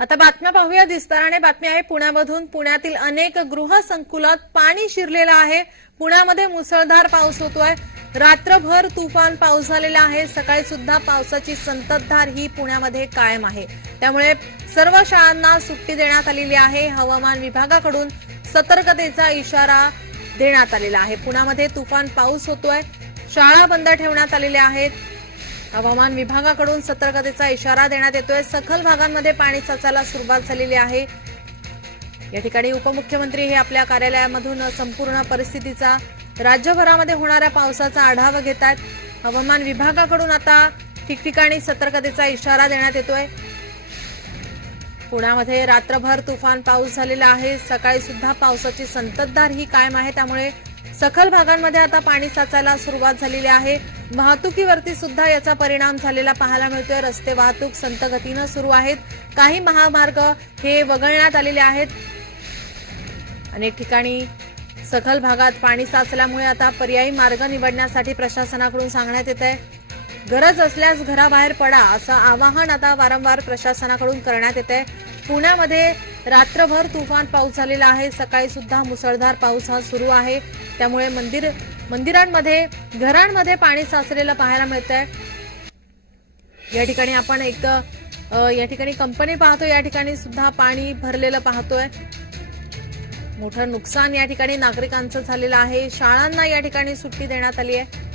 आता बातम्या पाहूया. विस्ताराने बातमी आहे. पुण्यामधून पुण्यातील अनेक गृहसंकुलात पाणी शिरलेलं आहे. पुण्यामध्ये मुसळधार पाऊस होतोय. रात्रभर तुफान पाऊस झालेला आहे. सकाळी सुद्धा पावसाची संततधार ही पुण्यामध्ये कायम आहे. त्यामुळे सर्व शाळांना सुट्टी देण्यात आलेली आहे. हवामान विभागाकडून सतर्कतेचा इशारा देण्यात आलेला आहे. पुण्यामध्ये तुफान पाऊस होतोय. शाळा बंद ठेवण्यात आलेल्या आहेत. हवामान विभागाकडून सतर्कतेचा इशारा देण्यात येतोय. सखल भागांमध्ये पाणी साचायला सुरुवात झालेली आहे. या ठिकाणी उपमुख्यमंत्री हे आपल्या कार्यालयामधून संपूर्ण परिस्थितीचा राज्यभरामध्ये होणाऱ्या पावसाचा आढावा घेत आहेत. हवामान विभागाकडून आता ठिकठिकाणी सतर्कतेचा इशारा देण्यात येतोय. पुण्यामध्ये रात्रभर तुफान पाऊस झालेला आहे. सकाळी सुद्धा पावसाची संततधार ही कायम आहे. त्यामुळे सखल भागांमध्ये आता पाणी साचायला सुरुवात झालेली आहे. वाहतुकीवरती सुद्धा याचा परिणाम झालेला पाहायला मिळतोय. रस्ते वाहतूक संत गतीनं सुरू आहेत. काही महामार्ग हे वगळण्यात आलेले आहेत. अनेक ठिकाणी सखल भागात पाणी साचल्यामुळे आता पर्यायी मार्ग निवडण्यासाठी प्रशासनाकडून सांगण्यात येत आहे. गरज असल्यास घराबाहेर पडा असं आवाहन आता वारंवार प्रशासनाकडून करण्यात येत आहे. पुण्यामध्ये रात्रभर तुफान पाऊस झालेला आहे. सकाळी सुद्धा मुसळधार पाऊस हा सुरू आहे. त्यामुळे मंदिर मंदिरांमध्ये घरांमध्ये पाणी साचलेलं पाहायला मिळत आहे या ठिकाणी आपण एक या ठिकाणी कंपनी पाहतो. या ठिकाणी सुद्धा पाणी भरलेलं पाहतोय. मोठं नुकसान या ठिकाणी नागरिकांचं झालेलं आहे. शाळांना या ठिकाणी सुट्टी देण्यात आली आहे.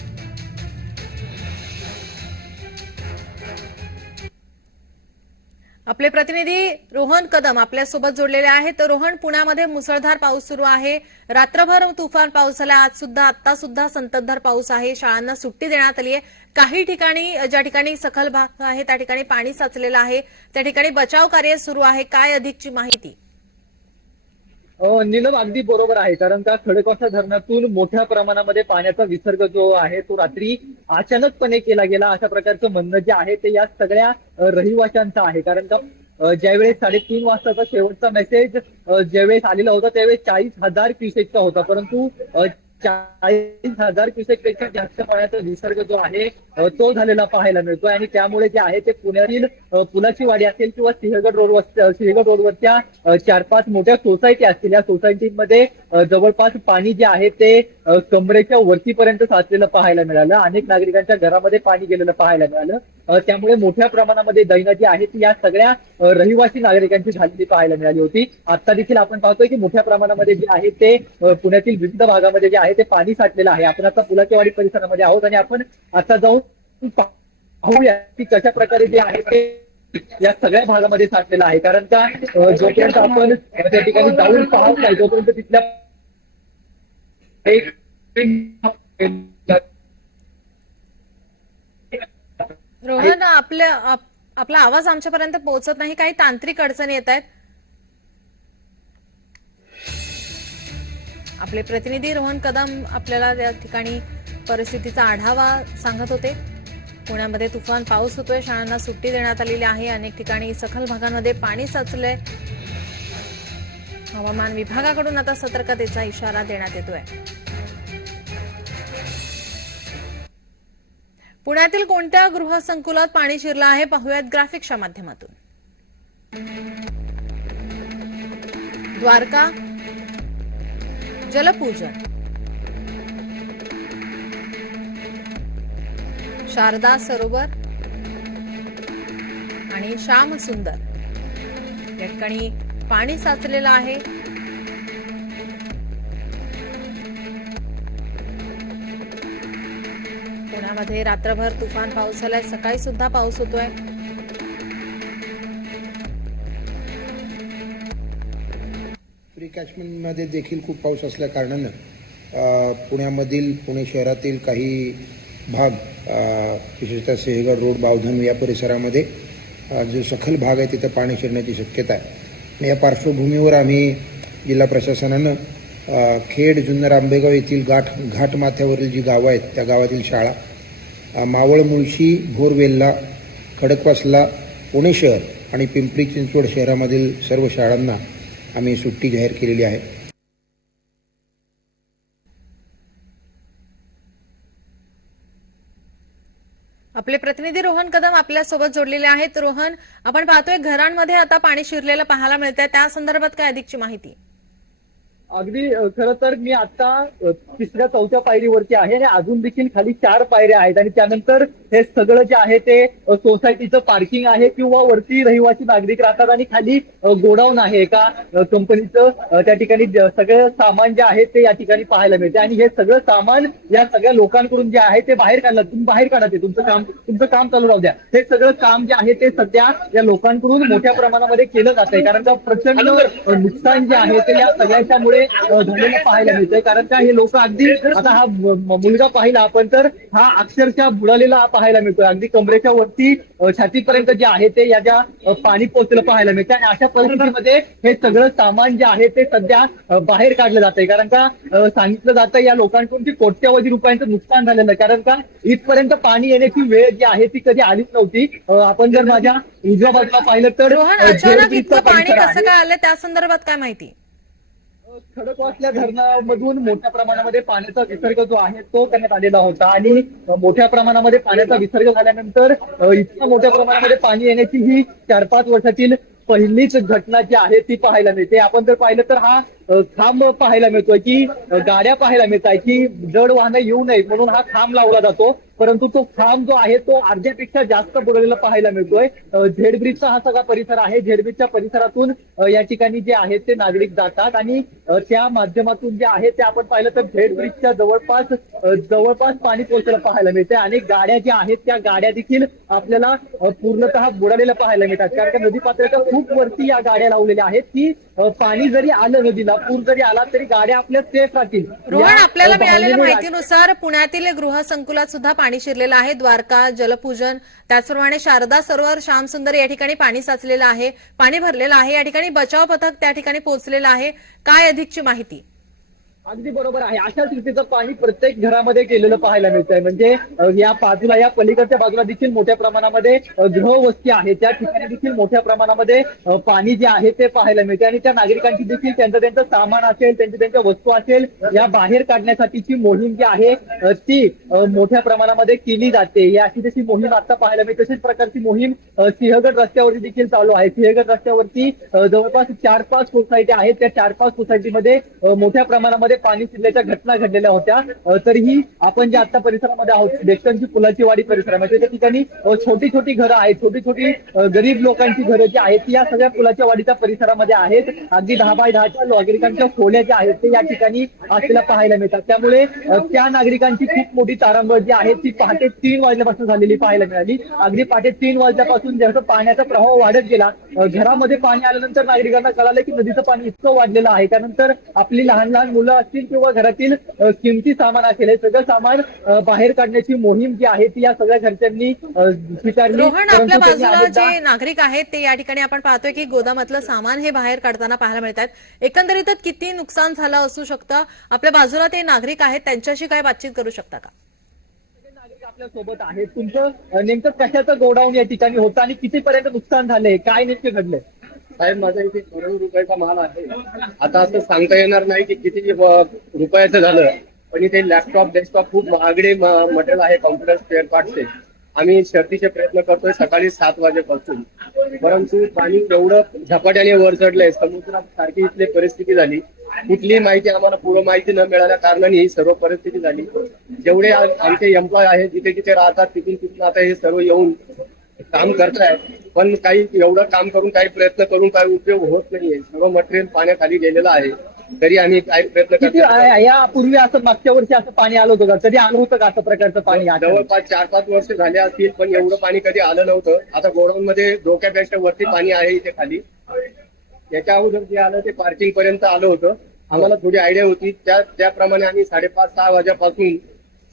आपले प्रतिनिधी रोहन कदम आपल्यासोबत जोडलेले आहेत. तर रोहन पुण्यामध्ये मुसळधार पाऊस सुरू आहे. रात्रभर तुफान पाऊस झाला आज सुद्धा आता सुद्धा संततधार पाऊस आहे. शाळांना सुट्टी देण्यात आली आहे. काही ठिकाणी ज्या ठिकाणी सखल भाग आहे त्या ठिकाणी पाणी साचलेलं आहे. त्या ठिकाणी बचाव कार्य सुरू आहे. काय अधिकची माहिती? नीलम अगदी बरोबर आहे. कारण का खडकवासा धरणातून मोठ्या प्रमाणामध्ये पाण्याचा विसर्ग जो आहे तो रात्री अचानकपणे केला गेला. अशा प्रकारचं म्हणणं जे आहे ते या सगळ्या रहिवाशांचं आहे. कारण का ज्यावेळेस साडेतीन वाजताचा शेवटचा मेसेज ज्यावेळेस आलेला होता त्यावेळेस चाळीस हजार क्युसेकचा होता. परंतु चाळीस हजार क्युसेकपेक्षा जास्त पाण्याचा विसर्ग जो आहे तो झालेला पाहायला मिळतोय. आणि त्यामुळे जे आहे ते पुण्यातील पुलाची वाडी असेल किंवा सिंहगड रोड सिंहगड रोडवरच्या चार पाच मोठ्या सोसायटी असतील. या सोसायटीमध्ये जवळपास पाणी जे आहे ते कमरेच्या वरतीपर्यंत साचलेलं पाहायला मिळालं. अनेक नागरिकांच्या घरामध्ये पाणी गेलेलं पाहायला मिळालं. त्यामुळे मोठ्या प्रमाणामध्ये दैना जी आहे ती या सगळ्या रहिवासी नागरिकांची झालेली पाहायला मिळाली होती. आता देखील आपण पाहतोय की मोठ्या प्रमाणामध्ये जे आहे ते पुण्यातील विविध भागामध्ये जे आहे ते पाणी साठलेलं आहे. आपण आता पुलाचेवाडी परिसरामध्ये आहोत आणि आपण आता जाऊन पाहूया की कशा प्रकारे जे आहे ते या सगळ्या भागामध्ये साठलेलं आहे. कारण का जोपर्यंत आपण त्या ठिकाणी जाऊन पाहत नाही जोपर्यंत तिथल्या रोहन आपल्या आप- आपला आवाज आमच्यापर्यंत पोहोचत नाही. काही तांत्रिक अडचणी येत आहेत. आपले प्रतिनिधी रोहन कदम आपल्याला त्या ठिकाणी परिस्थितीचा आढावा सांगत होते. पुण्यामध्ये तुफान पाऊस होतोय. शाळांना सुट्टी देण्यात आलेली आहे. अनेक ठिकाणी सखल भागांमध्ये पाणी साचलंय. हवामान विभागाकडून आता सतर्कतेचा इशारा देण्यात येतोय. पुण्यातील कोणत्या गृहसंकुलात पाणी शिरलं आहे? पाहूयात ग्राफिक्सच्या माध्यमातून. द्वारका जलपूजन. शारदा सरोवर आणि श्याम सुंदर. या ठिकाणी पाणी साचलेलं आहे. पुण्यामध्ये रात्रभर तुफान पाऊस झालाय. सकाळी सुद्धा पाऊस होतोय. प्री कॅचमेंटमध्ये देखील खूप पाऊस असल्या कारणानं पुण्यामधील पुणे शहरातील काही भाग विशेषतः सिंहगड रोड बावधन या परिसरामध्ये जो सखल भाग आहे तिथं पाणी शिरण्याची शक्यता आहे. या पार्श्वभूमीवर आम्ही जिल्हा प्रशासनानं खेड जुन्नर आंबेगाव येथील गाठ घाट माथ्यावरील जी गावं आहेत त्या गावातील शाळा मावळ मुळशी भोरवेल्ला खडकवासला पुणे शहर आणि पिंपरी चिंचवड शहरामधील सर्व शाळांना आम्ही सुट्टी जाहीर केलेली आहे. आपले प्रतिनिधी रोहन कदम आपल्यासोबत जोडलेले आहेत. रोहन आपण पाहतोय घरांमध्ये आता पाणी शिरलेलं पाहायला मिळतंय. त्या संदर्भात काय अधिकची माहिती? अगदी खर तर मी आता तिसऱ्या चौथ्या पायरीवरती आहे आणि अजून देखील खाली चार पायऱ्या आहेत आणि त्यानंतर हे सगळं जे आहे ते सोसायटीचं पार्किंग आहे किंवा वरती रहिवासी नागरिक राहतात आणि खाली गोडाऊन आहे एका कंपनीचं. त्या ठिकाणी सगळं सामान जे आहे ते या ठिकाणी पाहायला मिळते आणि हे सगळं सामान या सगळ्या लोकांकडून जे आहे ते बाहेर काढलं. तुम्ही बाहेर काढा ते तुमचं काम तुमचं काम चालू राहू द्या. हे सगळं काम जे आहे ते सध्या या लोकांकडून मोठ्या प्रमाणामध्ये केलं जात आहे कारण का प्रचंड नुकसान जे आहे ते या सगळ्याच्यामुळे झालेलं पाहायला मिळतंय. कारण का हे लोक अगदी आता हा मुलगा पाहिला आपण तर हा अक्षरशः बुडालेला पाहायला मिळतोय. अगदी कमरेच्या वरती छातीपर्यंत जे आहे ते याच्या अ, पाणी पोहोचलं पाहायला मिळतं आणि अशा परिस्थितीमध्ये हे सगळं सामान जे आहे ते सध्या बाहेर काढलं जात आहे कारण का सांगितलं जातं या लोकांकडून की कोट्यवधी रुपयांचं नुकसान झालेलं आहे. कारण का इथपर्यंत पाणी येण्याची वेळ जी आहे ती कधी आलीच नव्हती. आपण जर माझ्या उजव्या बाजूला पाहिलं तर पाणी कसं. काय आलं त्या संदर्भात काय माहिती? खडकवासल्या धरणामधून मोठ्या प्रमाणामध्ये पाण्याचा विसर्ग जो आहे तो करण्यात आलेला होता. आणि मोठ्या प्रमाणामध्ये पाण्याचा विसर्ग झाल्यानंतर इतक्या मोठ्या प्रमाणामध्ये पाणी येण्याची ही चार पाच वर्षातील पहिलीच घटना जी आहे ती पाहायला मिळते. आपण जर पाहिलं तर हा खांब पाहायला मिळतोय की गाड्या पाहायला मिळत आहे की जड वाहनं येऊ नये म्हणून हा खांब लावला जातो. परंतु तो खांब जो आहे तो अर्ध्यापेक्षा जास्त बुडलेला पाहायला मिळतोय. झेड ब्रिजचा हा सगळा परिसर आहे. झेड ब्रिजच्या परिसरातून या ठिकाणी जे आहेत ते नागरिक जातात आणि त्या माध्यमातून जे आहे ते आपण पाहिलं तर झेड ब्रिजच्या जवळपास जवळपास पाणी पोहोचलं पाहायला मिळते अनेक गाड्या ज्या आहेत त्या गाड्या देखील आपल्याला पूर्णतः बुडालेल्या पाहायला मिळतात. कारण का नदी पात्राच्या खूप वरती या गाड्या लावलेल्या आहेत की पाणी जरी आलं नदीला पूर जरी आला तरी गाड्या आपल्या सेफ राहतील. रोहन आपल्याला मिळालेल्या माहितीनुसार पुण्यातील गृहसंकुलात सुद्धा पाणी शिरलेलं आहे. द्वारका जलपूजन त्याचप्रमाणे शारदा सरोवर श्यामसुंदर या ठिकाणी पाणी साचलेलं आहे. पाणी भरलेलं आहे. या ठिकाणी बचाव पथक त्या ठिकाणी पोहोचलेलं आहे. काय अधिकची माहिती? अगदी बरोबर आहे. अशाच रीतीचं पाणी प्रत्येक घरामध्ये गेलेलं पाहायला मिळतंय. म्हणजे या बाजूला या पलीकडच्या बाजूला देखील मोठ्या प्रमाणामध्ये गृहवस्ती आहे. त्या ठिकाणी देखील मोठ्या प्रमाणामध्ये पाणी जे आहे ते पाहायला मिळते आणि त्या नागरिकांची देखील त्यांचं त्यांचं सामान असेल त्यांच्या त्यांच्या वस्तू असेल या बाहेर काढण्यासाठीची मोहीम जी आहे ती मोठ्या प्रमाणामध्ये केली जाते. या अशी तशी मोहीम आता पाहायला मिळते तशीच प्रकारची मोहीम सिंहगड रस्त्यावरती देखील चालू आहे. सिंहगड रस्त्यावरती जवळपास चार पाच सोसायटी आहेत. त्या चार पाच सोसायटीमध्ये मोठ्या प्रमाणामध्ये पाणी शिरल्याच्या घटना घडलेल्या होत्या. तरीही आपण जे आता परिसरामध्ये आहोत डेक्कनची पुलाची वाडी परिसरामध्ये म्हणजे त्या ठिकाणी छोटी छोटी घरं आहेत छोटी छोटी गरीब लोकांची घरं जी आहेत ती या सगळ्या पुलाच्या वाडीच्या परिसरामध्ये आहेत. अगदी दहा बाय दहाच्या नागरिकांच्या खोल्या ज्या आहेत ते या ठिकाणी आपल्याला पाहायला मिळतात. त्यामुळे त्या नागरिकांची खूप मोठी तारांबळ जी आहे ती पहाटे तीन वाजल्यापासून झालेली पाहायला मिळाली. अगदी पहाटे तीन वाजल्यापासून जसं पाण्याचा प्रवाह वाढत गेला घरामध्ये पाणी आल्यानंतर नागरिकांना कळालं की नदीचं पाणी इतकं वाढलेलं आहे. त्यानंतर आपली लहान लहान मुलं असतील किंवा घरातील किमती सामान असेल हे सगळं सामान बाहेर काढण्याची मोहीम जी आहे ती या सगळ्या घरच्यांनी स्वीकारली. रोहन आपल्या बाजूला जे नागरिक आहेत ते या ठिकाणी आपण पाहतोय की गोदामातलं सामान हे बाहेर काढताना पाहायला मिळतात एकंदरीतच किती नुकसान झालं असू शकतं? आपल्या बाजूला ते नागरिक आहेत त्यांच्याशी काय बातचीत करू शकता का? नागरिक आपल्यासोबत आहेत. तुमचं नेमकं कशाचं गोडाऊन या ठिकाणी होतं आणि कितीपर्यंत नुकसान झालंय? काय नेमके घडलंय? साहेब माझा इथे करोड रुपयाचा माल आहे. आता असं सांगता येणार नाही की किती रुपयाचं झालं. पण इथे लॅपटॉप डेस्कटॉप खूप महागडे मटेरियल आहे कॉम्प्युटर स्पेअर पार्टचे आम्ही शर्तीचे प्रयत्न करतोय सकाळी सात वाजेपासून. परंतु पाणी एवढं झपाट्याने वर चढलंय समुद्रात सारखी इथली परिस्थिती झाली. कुठलीही माहिती आम्हाला पूर्व माहिती न मिळाल्या कारणाने ही सर्व परिस्थिती झाली. जेवढे आमचे एम्प्लॉय आहेत जिथे जिथे राहतात तिथून तिथून आता हे सर्व येऊन काम करतायत. पण काही एवढं काम करून काही प्रयत्न करून काही उपयोग होत नाहीये. सर्व मटेरियल पाण्याखाली गेलेलं आहे. तरी आम्ही काही प्रयत्न किती करतो यापूर्वी असं मागच्या वर्षी असं पाणी आलं होतं का? कधी आलं होतं का असं प्रकारचं पाणी? जवळपास चार पाच वर्ष झाले असतील पण एवढं पाणी कधी आलं नव्हतं. आता गोडाऊन मध्ये डोक्यापेक्षा वरती पाणी आहे इथे खाली. याच्या अगोदर जे आलं ते पार्किंग पर्यंत आलं होतं. आम्हाला थोडी आयडिया होती. त्या त्याप्रमाणे आम्ही साडेपाच सहा वाजेपासून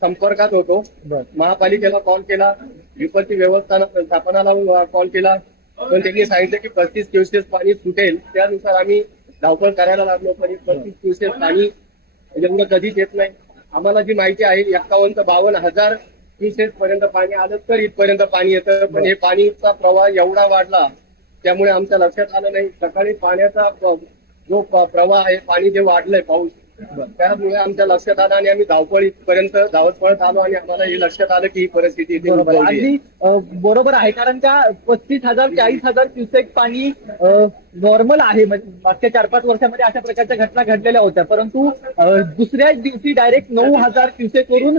संपर्कात होतो. महापालिकेला कॉल केला. विपत्ती व्यवस्थान स्थापनाला कॉल केला. पण त्यांनी सांगितलं की पस्तीस क्युसेस पाणी सुटेल. त्यानुसार आम्ही धावपळ करायला लागलो पण पस्तीस क्युसेस पाणी एवढं कधीच येत नाही. आम्हाला जी माहिती आहे एक्कावन्न ते बावन्न हजार क्युसेस पर्यंत पाणी आलं तर इथपर्यंत पाणी येतं. पण हे पाणीचा प्रवाह एवढा वाढला त्यामुळे आमच्या लक्षात आलं नाही. सकाळी पाण्याचा जो प्रवाह आहे पाणी जे वाढलंय पाऊस त्यामुळे आमच्या लक्षात आलं आणि आम्ही धावपळीपर्यंत धावत पळत आलो आणि आम्हाला हे लक्षात आलं की ही परिस्थिती इथे बरोबर उद्भवली आहे. अगदी अ, बरोबर आहे कारण का पस्तीस हजार चाळीस हजार क्युसेक पाणी नॉर्मल आहे. म्हणजे मागच्या चार पाच वर्षामध्ये अशा प्रकारच्या घटना घडलेल्या होत्या. परंतु दुसऱ्याच दिवशी डायरेक्ट नऊ हजार क्युसेक वरून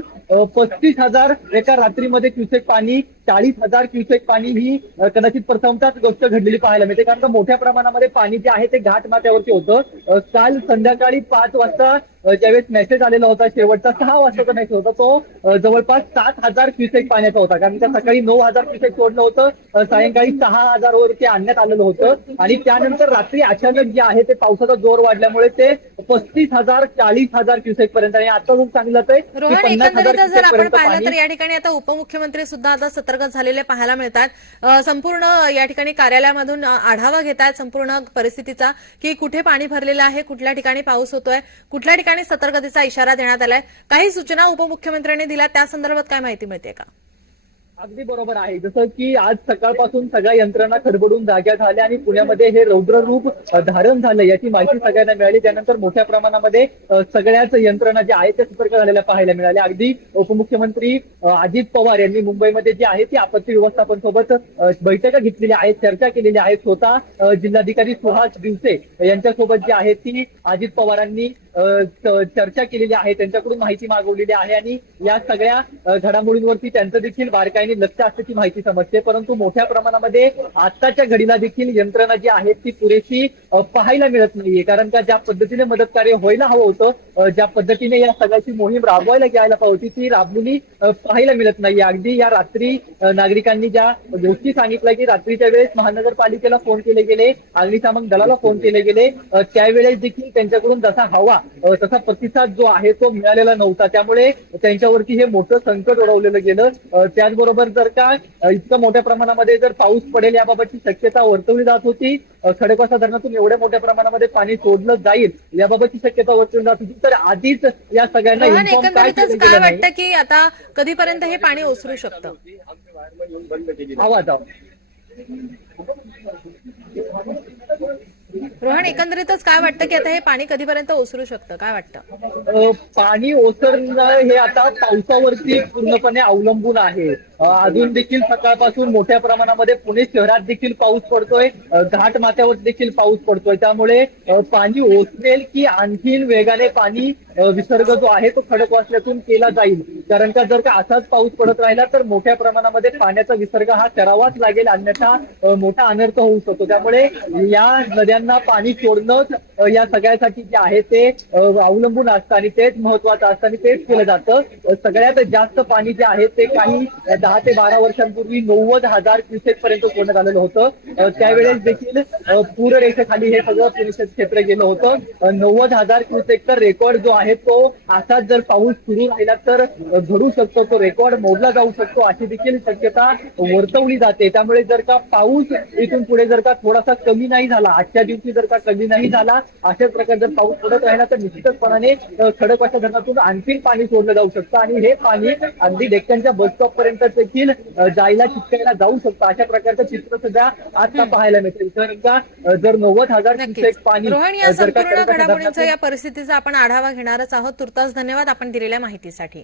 पस्तीस हजार एका रात्रीमध्ये क्युसेक पाणी चाळीस हजार क्युसेक पाणी ही कदाचित प्रथमताच गोष्ट घडलेली पाहायला मिळते. कारण का मोठ्या प्रमाणामध्ये पाणी जे आहे ते घाट माथ्यावरती होतं. काल संध्याकाळी पाच वाजता ज्यावेळेस मेसेज आलेला होता शेवटचा सहा वाजताचा मेसेज होता तो जवळपास सात हजार क्युसेक पाण्याचा होता. कारण का सकाळी नऊ हजार क्युसेक सोडलं होतं सायंकाळी सहा हजार वर ते आणण्यात आलेलं होतं. आणि त्यानंतर रात्री अचानक जे आहे ते पावसाचा जोर वाढल्यामुळे ते पस्तीस हजार चाळीस हजार क्युसेक पर्यंत आणि आता खूप सांगितलं रोहन पन्नास हजार जर आपण पाहिलं तर या ठिकाणी आता उपमुख्यमंत्री सुद्धा आता सतर्क झालेले पाहायला मिळतात. संपूर्ण या ठिकाणी कार्यालयामधून आढावा घेत आहेत संपूर्ण परिस्थितीचा की कुठे पाणी भरलेलं आहे कुठल्या ठिकाणी पाऊस होतोय कुठल्या ठिकाणी सतर्कतेचा इशारा देण्यात आलाय. काही सूचना उपमुख्यमंत्र्यांनी दिल्या त्या संदर्भात काय माहिती मिळते का? अगदी बरोबर आहे. जसं की आज सकाळपासून सगळ्या यंत्रणा खडबडून जाग्या झाल्या आणि पुण्यामध्ये हे रौद्र रूप धारण झालं याची माहिती सगळ्यांना मिळाली. त्यानंतर मोठ्या प्रमाणामध्ये सगळ्याच यंत्रणा ज्या आहेत त्या सतर्क झालेल्या पाहायला मिळाल्या. अगदी उपमुख्यमंत्री अजित पवार यांनी मुंबईमध्ये जी आहे ती आपत्ती व्यवस्थापन सोबत बैठका घेतलेल्या आहेत चर्चा केलेल्या आहेत. स्वतः जिल्हाधिकारी सुहास दिवसे यांच्यासोबत जी आहे ती अजित पवारांनी चर्चा केलेली आहे त्यांच्याकडून माहिती मागवलेली आहे आणि या सगळ्या घडामोडींवरती त्यांचं देखील बारकाईने लक्ष असल्याची माहिती समजते. परंतु मोठ्या प्रमाणामध्ये आताच्या घडीला देखील यंत्रणा जी आहे ती पुरेशी पाहायला मिळत नाहीये. कारण का ज्या पद्धतीने मदत कार्य व्हायला हवं होतं ज्या पद्धतीने या सगळ्याची मोहीम राबवायला घ्यायला पाहिजे ती राबलेली पाहायला मिळत नाहीये अगदी या रात्री नागरिकांनी ज्या गोष्टी सांगितल्या की रात्रीच्या वेळेस महानगरपालिकेला फोन केले गेले अग्निशामक दलाला फोन केले गेले त्यावेळेस देखील त्यांच्याकडून जसा हवा तसा प्रतिसाद जो आहे तो मिळालेला नव्हता. त्यामुळे त्यांच्यावरती हे मोठं संकट ओढवलेलं गेलं. त्याचबरोबर जर का इतकं मोठ्या प्रमाणामध्ये जर पाऊस पडेल याबाबतची शक्यता वर्तवली जात होती अ, खडकवासला धरणातून एवढ्या मोठ्या प्रमाणामध्ये पाणी सोडलं जाईल याबाबतची शक्यता वर्तवली जात होती. तर आधीच या सगळ्यांना इन्फॉर्म काय वाटतं की आता कधीपर्यंत हे पाणी ओसरू शकतं? आवाज आवाज रोहन एकंदरीतच काय वाटतं की आता हे पाणी कधीपर्यंत ओसरू शकतं? काय वाटतं? पाणी ओसरणं हे आता पावसावरती पूर्णपणे अवलंबून आहे. अजून देखील सकाळपासून मोठ्या प्रमाणामध्ये पुणे शहरात देखील पाऊस पडतोय. घाट माथ्यावर देखील पाऊस पडतोय. त्यामुळे पाणी ओसरेल की आणखीन वेगाने पाणी विसर्ग जो आहे तो खडकवासल्यातून केला जाईल. कारण का जर का असाच पाऊस पडत राहिला तर मोठ्या प्रमाणामध्ये पाण्याचा विसर्ग हा करावाच लागेल. अन्यथा मोठा अनर्थ होऊ शकतो. त्यामुळे या नद्यांना पाणी सोडणं या सगळ्यासाठी जे आहे ते अवलंबून असतं आणि तेच महत्वाचं असतं आणि तेच केलं जातं. सगळ्यात जास्त पाणी जे आहे ते काही दहा ते बारा वर्षांपूर्वी नव्वद हजार क्युसेक पर्यंत सोडण्यात आलेलं होतं. त्यावेळेस देखील अ, पूररेषेखाली हे सगळं परिसर क्षेत्र गेलं होतं. नव्वद हजार क्युसेकचा रेकॉर्ड जो आहे तो असाच जर पाऊस सुरू राहिला तर घडू शकतो. तो रेकॉर्ड मोडला जाऊ शकतो अशी देखील शक्यता वर्तवली जाते. त्यामुळे जर का पाऊस इथून पुढे जर का थोडासा कमी नाही झाला आजच्या दिवशी जर का कमी नाही झाला अशाच प्रकारे जर पाऊस पडत राहिला तर निश्चितपणाने अ, खडकवासल्या धरणातून आणखी पाणी सोडलं जाऊ शकतं आणि हे पाणी अगदी डेक्कनच्या बस स्टॉप पर्यंत देखील जायला चिटकायला जाऊ शकतं. अशा प्रकारचं चित्र सुद्धा आता पाहायला मिळेल तर का जर नव्वद हजार पाणी रोहन संपूर्ण घडामोडींचा या परिस्थितीचा आपण आढावा घेणारच आहोत. तुर्तास धन्यवाद आपण दिलेल्या माहितीसाठी.